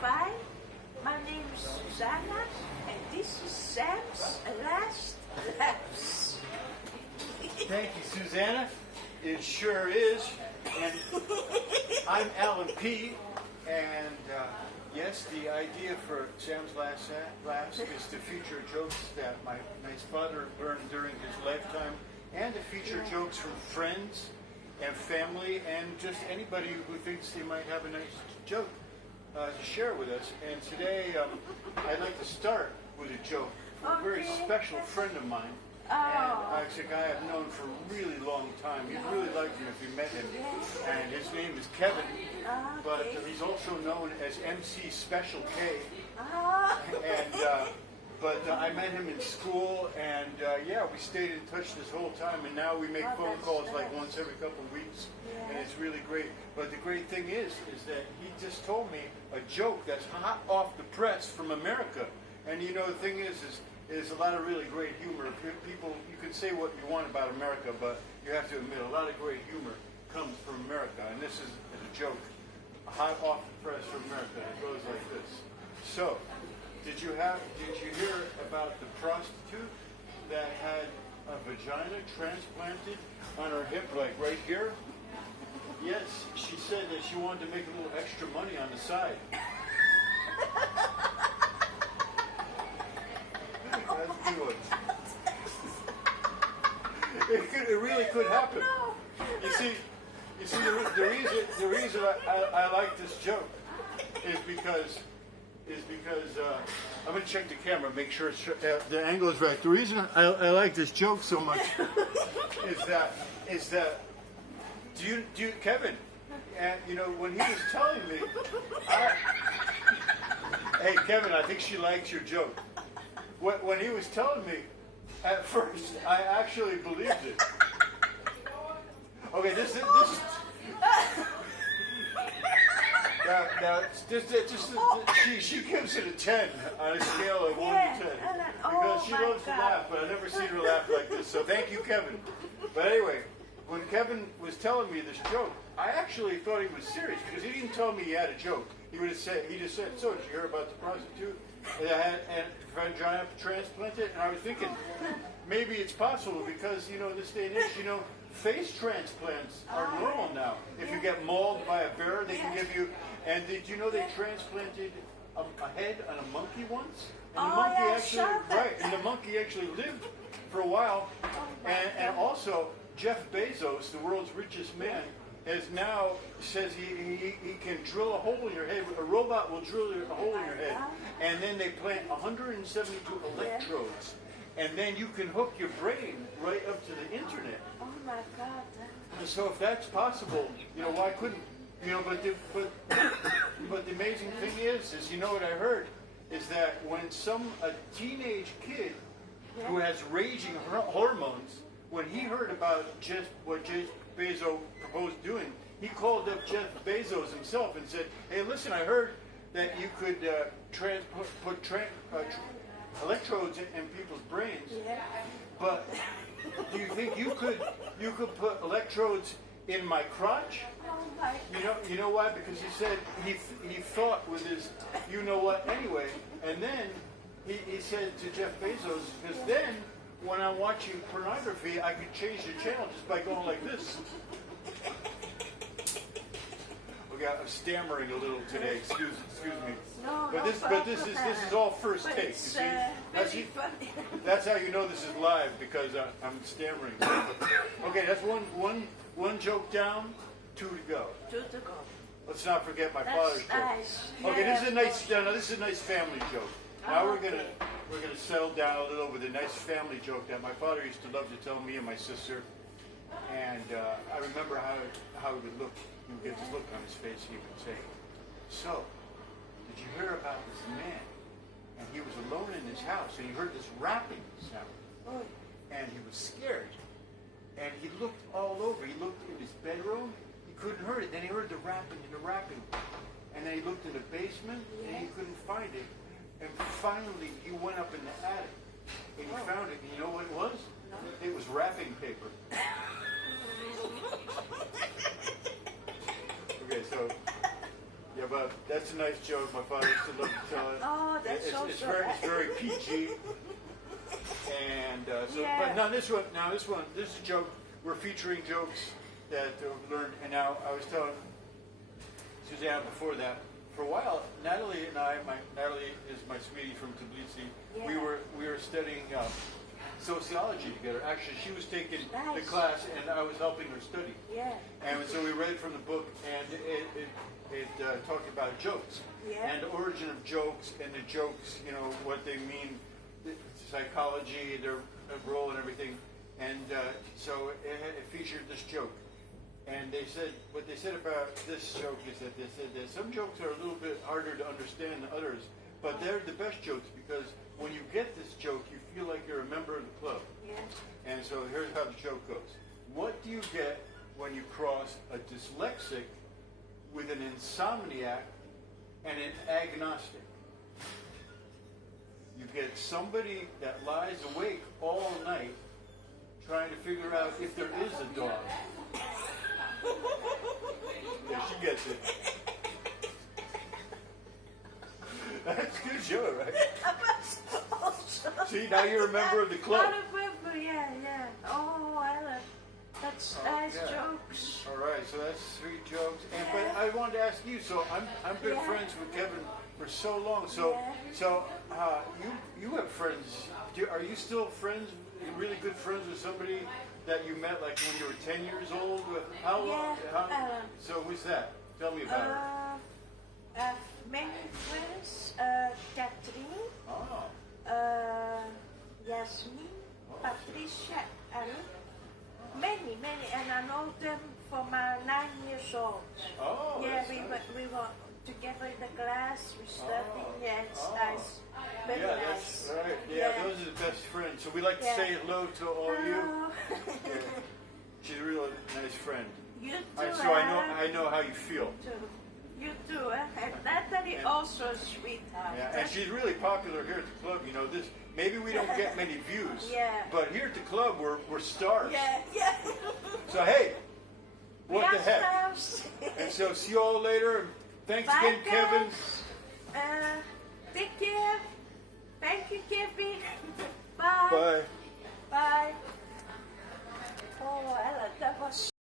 fine. My name is Susanna, and this is Sam's last laps. Thank you, Susanna. It sure is. And I'm Alan P. And yes, the idea for Sam's Last Laughs is to feature jokes that my nice father learned during his lifetime, and to feature jokes from friends and family and just anybody who thinks they might have a nice joke to share with us. And today I'd like to start with a joke from a very special friend of mine. And it's a guy I've known for a really long time. You'd really like him if you met him. And his name is Kevin, but he's also known as MC Special K. But I met him in school, and we stayed in touch this whole time. And now we make phone calls like once every couple of weeks, and it's really great. But the great thing is that he just told me a joke that's hot off the press from America. And you know, the thing is a lot of really great humor. People, you can say what you want about America, but you have to admit a lot of great humor comes from America. And this is a joke, hot off the press from America. It goes like this. So, did you hear about the prostitute that had a vagina transplanted on her hip, like right here? Yes, she said that she wanted to make a little extra money on the side. That's good. It really could happen. You see, the reason I like this joke is because I'm going to check the camera, make sure the angle is right. The reason I like this joke so much is that do you Kevin? And you know, when he was telling me, hey Kevin, I think she likes your joke. When he was telling me, at first I actually believed it. Okay, this now, she gives it a 10 on a scale of 1 to 10 because she loves to laugh, but I've never seen her laugh like this. So thank you, Kevin. But anyway, when Kevin was telling me this joke, I actually thought he was serious because he didn't tell me he had a joke. He just said, "So did you hear about the prostitute that had a vagina transplanted?" And I was thinking, maybe it's possible because in this day and age, face transplants are normal now. If you get mauled by a bear, they can give you. And did you know they transplanted a head on a monkey once? And the monkey actually lived for a while. And also, Jeff Bezos, the world's richest man, says he can drill a hole in your head. A robot will drill a hole in your head, and then they plant 172 electrodes, and then you can hook your brain right up to the internet. Oh my God! And so if that's possible, why couldn't? But the amazing thing is what I heard is that when a teenage kid who has raging hormones, when he heard about what Jeff Bezos proposed doing, he called up Jeff Bezos himself and said, "Hey, listen, I heard that you could put electrodes in people's brains, but do you think you could put electrodes in my crotch?" You know why? Because he said he thought with his anyway, and then he said to Jeff Bezos, because then when I'm watching pornography, I could change the channel just by going like this. Okay, I'm stammering a little today. Excuse me. But this is all first take. You see, that's how you know this is live, because I'm stammering. Okay, that's one joke down, 2 to go. 2 to go. Let's not forget my father's joke. Nice. Okay, this is a nice family joke. Now we're gonna settle down a little with a nice family joke that my father used to love to tell me and my sister. And I remember how he would look. He would get this look on his face. He would say, "So, did you hear about this man? And he was alone in his house, and he heard this rapping sound, and he was scared. And he looked all over. He looked in his bedroom. He couldn't hear it. Then he heard the rapping and the rapping. And then he looked in the basement, and he couldn't find it. And finally, he went up in the attic, and he found it. And you know what it was? It was wrapping paper." Okay, so Yeah, but that's a nice joke. My father used to love to tell it. Oh, that's It's also very PG. And so, Yeah. but now this is a joke. We're featuring jokes that we've learned. And now I was telling Suzanne before that. For a while, Natalie and Natalie is my sweetie from Tbilisi. Yeah. We were studying sociology together. Actually, she was taking the Nice. class, and I was helping her study. Yeah. And so we read from the book, and it talked about jokes Yeah. and the origin of jokes, and the jokes, what they mean, the psychology, their role, and everything. And so it featured this joke. And what they said about this joke is that they said that some jokes are a little bit harder to understand than others, but they're the best jokes because when you get this joke, you feel like you're a member of the club. Yeah. And so here's how the joke goes. What do you get when you cross a dyslexic with an insomniac and an agnostic? You get somebody that lies awake all night trying to figure out if there is a dog. Yeah, she gets it. That's a good show, right? See, now you're a member of the club. I remember, yeah. Oh, well, that's nice yeah. jokes. All right, so that's 3 jokes. And but I wanted to ask you. So I've been Yeah. friends with Kevin for so long. So you have friends. Are you still friends? Really good friends with somebody that you met like when you were 10 years old? How long? Yeah, So who's that? Tell me about her. I have many friends. Catherine, Oh. Yasmin, Patricia, and many, and I know them from 9 years old. Oh. Yeah, that's we nice. were together in the class, we studied, yeah, it's nice. Very Yeah, nice. that's right. Yeah, those are the best friends. So we like to Yeah. say hello to all you. Hello. Yeah. She's a real nice friend. You too, So I know how you feel. You too, and Natalie also a sweetheart. Yeah, and she's really popular here at the club. Maybe we don't get many views, Yeah. but here at the club we're stars. Yeah. So hey, what We the are heck? stars. And so see you all later. And thanks Bye, again, Kevin. guys. Take care. Thank you, Kevin. Bye. Bye. Bye. Oh, Ella, that was